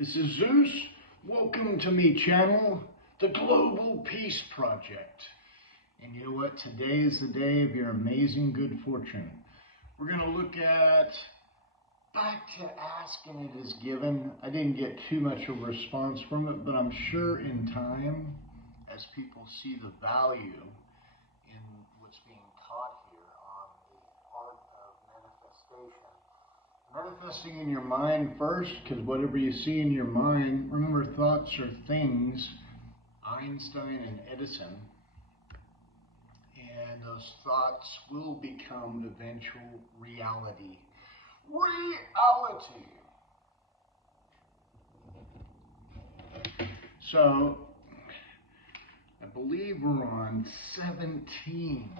This is Zeus. Welcome to me channel, the Global Peace Project. And you know what? Today is the day of your amazing good fortune. We're going to look at back to ask and it is given. I didn't get too much of a response from it, but I'm sure in time, as people see the value in what's being taught here on the art of manifestation. Manifesting in your mind first, because whatever you see in your mind, remember, thoughts are things. Einstein and Edison, and those thoughts will become eventual reality. So, I believe we're on 17.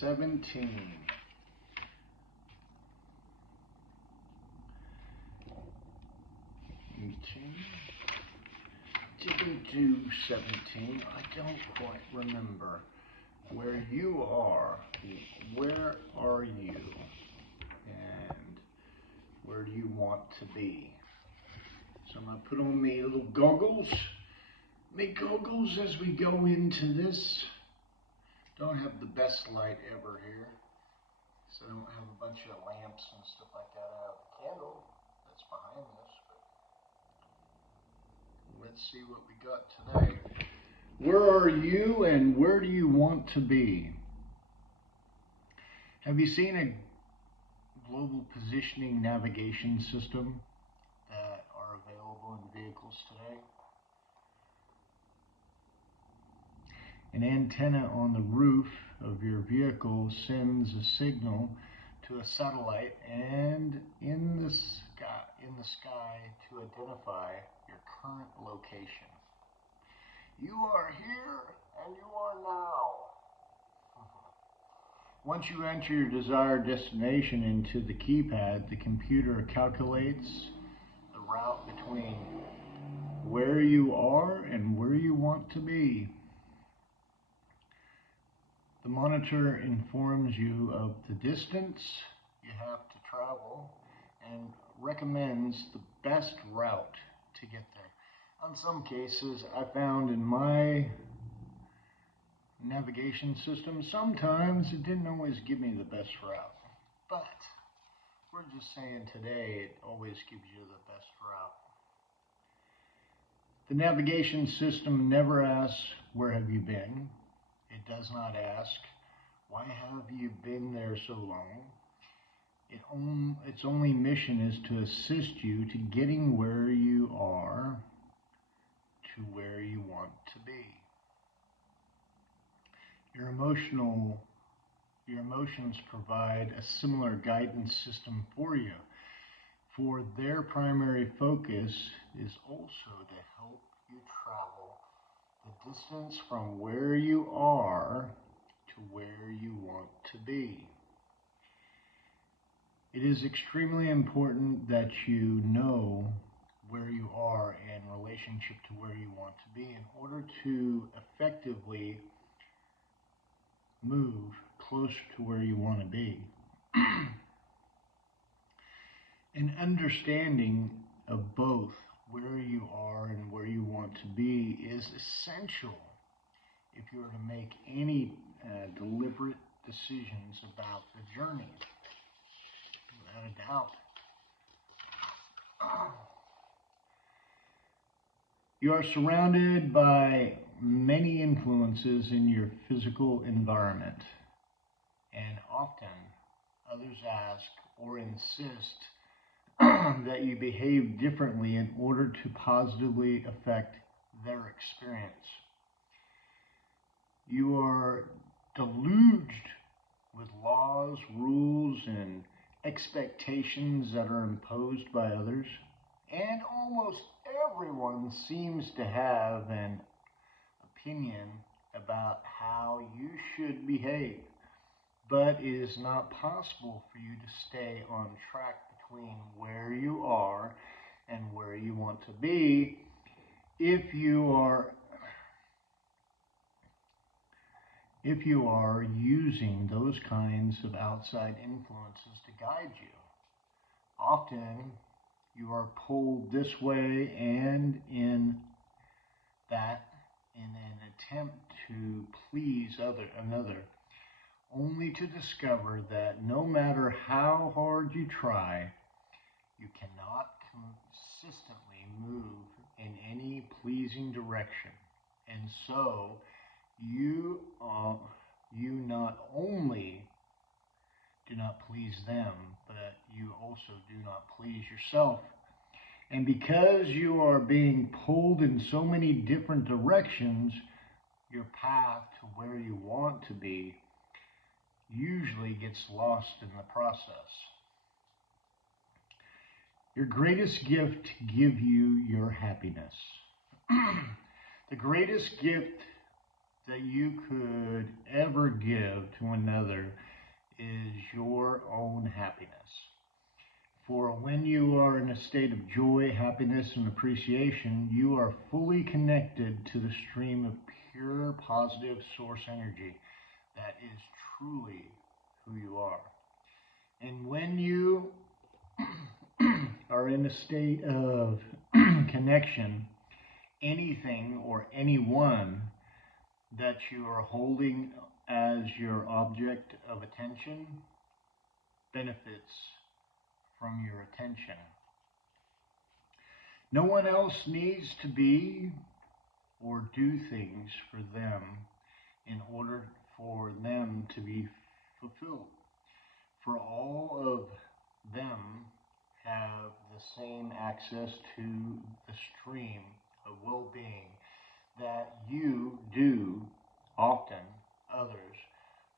17. Didn't do 17. I don't quite remember. Where you are, where are you? And where do you want to be? So I'm going to put on my little goggles. My goggles as we go into this. Don't have the best light ever here. So I don't have a bunch of lamps and stuff like that. I have a candle that's behind this. Let's see what we got today. Where are you and where do you want to be? Have you seen a global positioning navigation system that are available in vehicles today? An antenna on the roof of your vehicle sends a signal to a satellite and in the sky to identify your current location. You are here and you are now. Once you enter your desired destination into the keypad, the computer calculates the route between where you are and where you want to be. The monitor informs you of the distance you have to travel and recommends the best route to get there. In some cases, I found in my navigation system, sometimes it didn't always give me the best route. But we're just saying today it always gives you the best route. The navigation system never asks, where have you been? It does not ask, why have you been there so long? Its only mission is to assist you to getting where you are to where you want to be. Your emotions provide a similar guidance system for you, for their primary focus is also to help you travel the distance from where you are to where you want to be. It is extremely important that you know where you are in relationship to where you want to be in order to effectively move closer to where you want to be. An understanding of both where you are and where you want to be is essential if you are to make any deliberate decisions about the journey. Without a doubt. You are surrounded by many influences in your physical environment, and often others ask or insist that you behave differently in order to positively affect their experience. You are deluged with laws, rules, and expectations that are imposed by others, and almost everyone seems to have an opinion about how you should behave, but it is not possible for you to stay on track between where you are and where you want to be if you are using those kinds of outside influences to guide you. Often you are pulled this way and in that in an attempt to please another, only to discover that no matter how hard you try, you cannot consistently move in any pleasing direction. And so you not only do not please them, but you also do not please yourself. And because you are being pulled in so many different directions, your path to where you want to be usually gets lost in the process. Your greatest gift to give you your happiness. The greatest gift that you could ever give to another is your own happiness. For when you are in a state of joy, happiness, and appreciation, you are fully connected to the stream of pure positive source energy that is truly who you are. And when you are in a state of connection, anything or anyone that you are holding as your object of attention benefits from your attention. No one else needs to be or do things for them in order for them to be fulfilled. For all of them have the same access to the stream of well-being that you do. Often others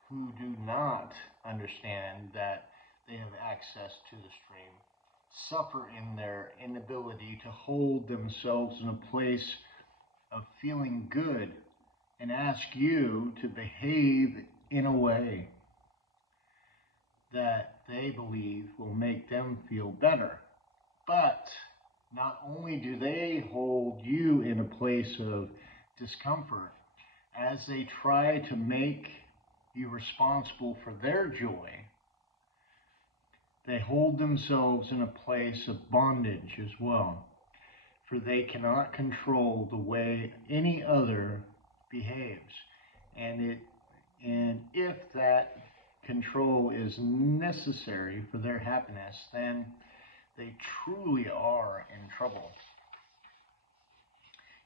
who do not understand that they have access to the stream suffer in their inability to hold themselves in a place of feeling good and ask you to behave in a way that they believe will make them feel better. But not only do they hold you in a place of discomfort as they try to make you responsible for their joy, they hold themselves in a place of bondage as well, for they cannot control the way any other behaves. And if that control is necessary for their happiness, then they truly are in trouble.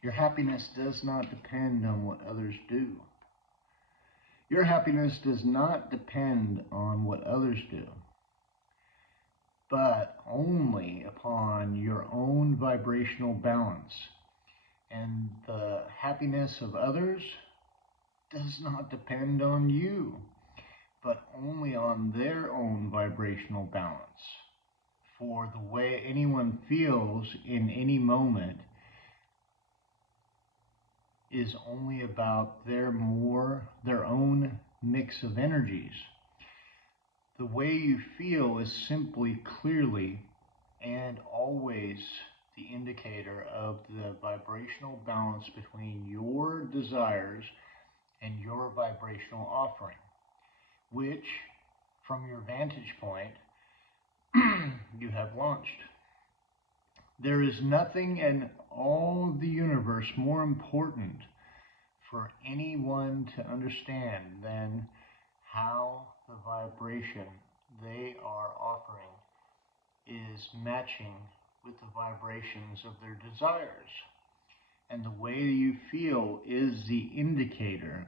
Your happiness does not depend on what others do. Your happiness does not depend on what others do, but only upon your own vibrational balance. And the happiness of others does not depend on you, but only on their own vibrational balance. For the way anyone feels in any moment is only about their own mix of energies. The way you feel is simply, clearly, and always the indicator of the vibrational balance between your desires and your vibrational offering, which, from your vantage point, you have launched. There is nothing in all the universe more important for anyone to understand than how the vibration they are offering is matching with the vibrations of their desires. And the way you feel is the indicator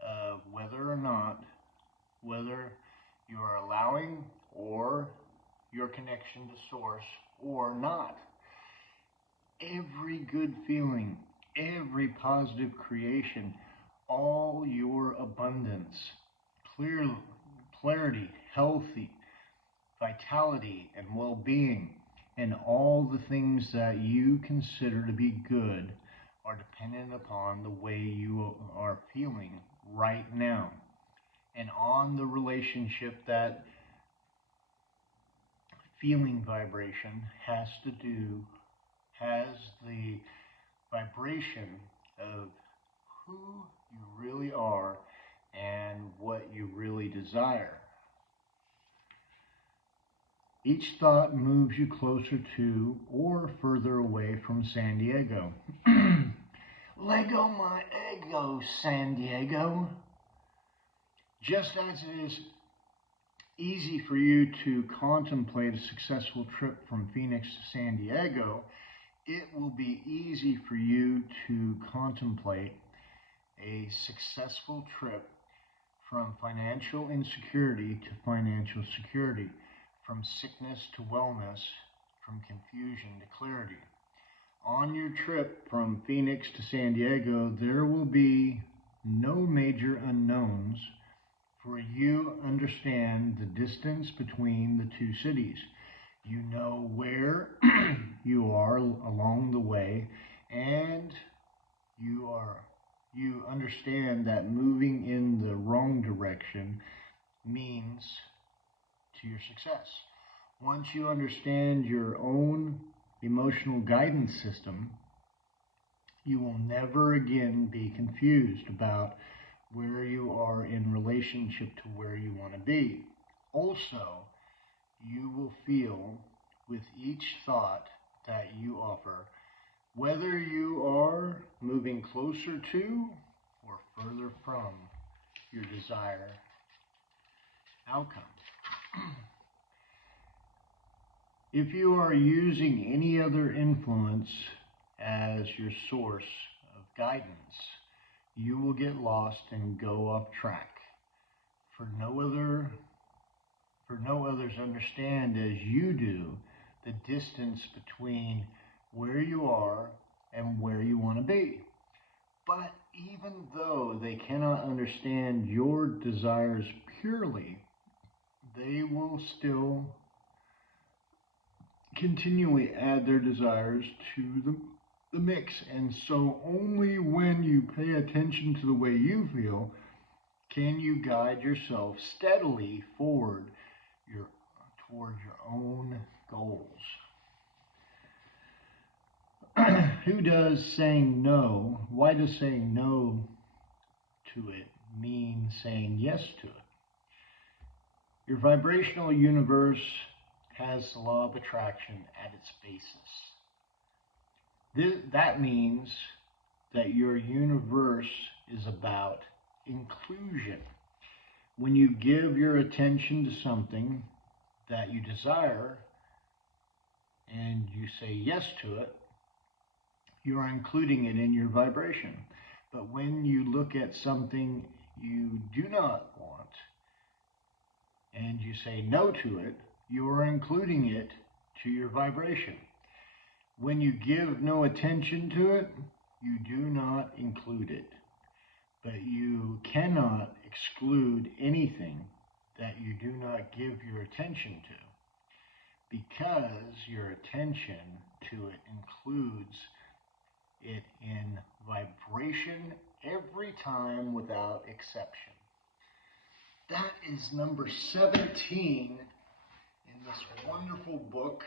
of whether you are allowing or your connection to source or not. Every good feeling, every positive creation, all your abundance, clarity, healthy, vitality, and well-being, and all the things that you consider to be good are dependent upon the way you are feeling right now, and on the relationship that feeling vibration has the vibration of who you really are and what you really desire. Each thought moves you closer to or further away from San Diego. Lego my ego, San Diego. Just as it is easy for you to contemplate a successful trip from Phoenix to San Diego, it will be easy for you to contemplate a successful trip from financial insecurity to financial security, from sickness to wellness, from confusion to clarity. On your trip from Phoenix to San Diego, there will be no major unknowns, for you understand the distance between the two cities. You know where you are along the way, and you understand that moving in the wrong direction means to your success. Once you understand your own emotional guidance system, you will never again be confused about where you are in relationship to where you want to be. Also, you will feel with each thought that you offer whether you are moving closer to or further from your desired outcome. If you are using any other influence as your source of guidance, you will get lost and go off track. For no others understand as you do the distance between where you are and where you want to be. But even though they cannot understand your desires purely, they will still continually add their desires to the mix. And so only when you pay attention to the way you feel can you guide yourself steadily forward toward your own goals. Why does saying no to it mean saying yes to it? Your vibrational universe has the law of attraction at its basis. That means that your universe is about inclusion. When you give your attention to something that you desire and you say yes to it, you are including it in your vibration. But when you look at something you do not want and you say no to it, you are including it to your vibration. When you give no attention to it, you do not include it. But you cannot exclude anything that you do not give your attention to, because your attention to it includes it in vibration every time without exception. That is number 17 in this wonderful book.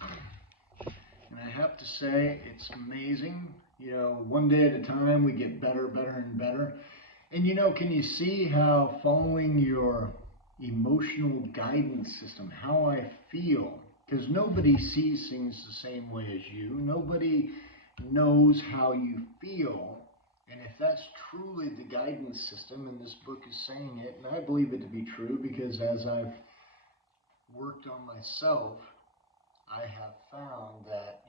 And I have to say, it's amazing. One day at a time, we get better and better. And can you see how following your emotional guidance system, how I feel, because nobody sees things the same way as you. Nobody knows how you feel. And if that's truly the guidance system, and this book is saying it, and I believe it to be true, because as I've worked on myself, I have found that,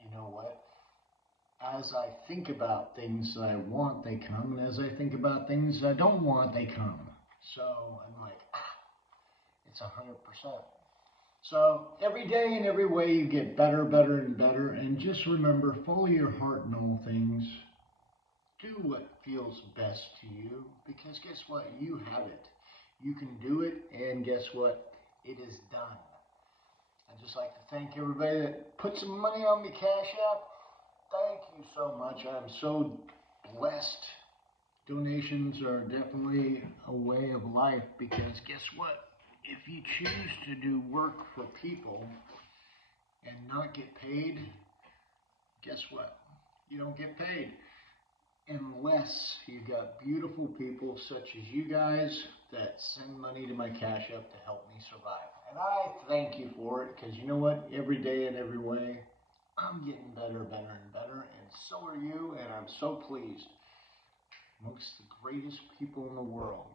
as I think about things that I want, they come, and as I think about things I don't want, they come. So I'm like, it's 100%. So every day in every way you get better and better, and just remember, follow your heart in all things. Do what feels best to you, because guess what? You have it. You can do it, and guess what? It is done. I'd just like to thank everybody that put some money on me Cash App. Thank you so much. I'm so blessed. Donations are definitely a way of life, because guess what? If you choose to do work for people and not get paid, guess what? You don't get paid. Unless you've got beautiful people such as you guys that send money to my Cash App to help me survive. And I thank you for it, because you know what? Every day in every way, I'm getting better, better, and better, and so are you, and I'm so pleased. Amongst the greatest people in the world,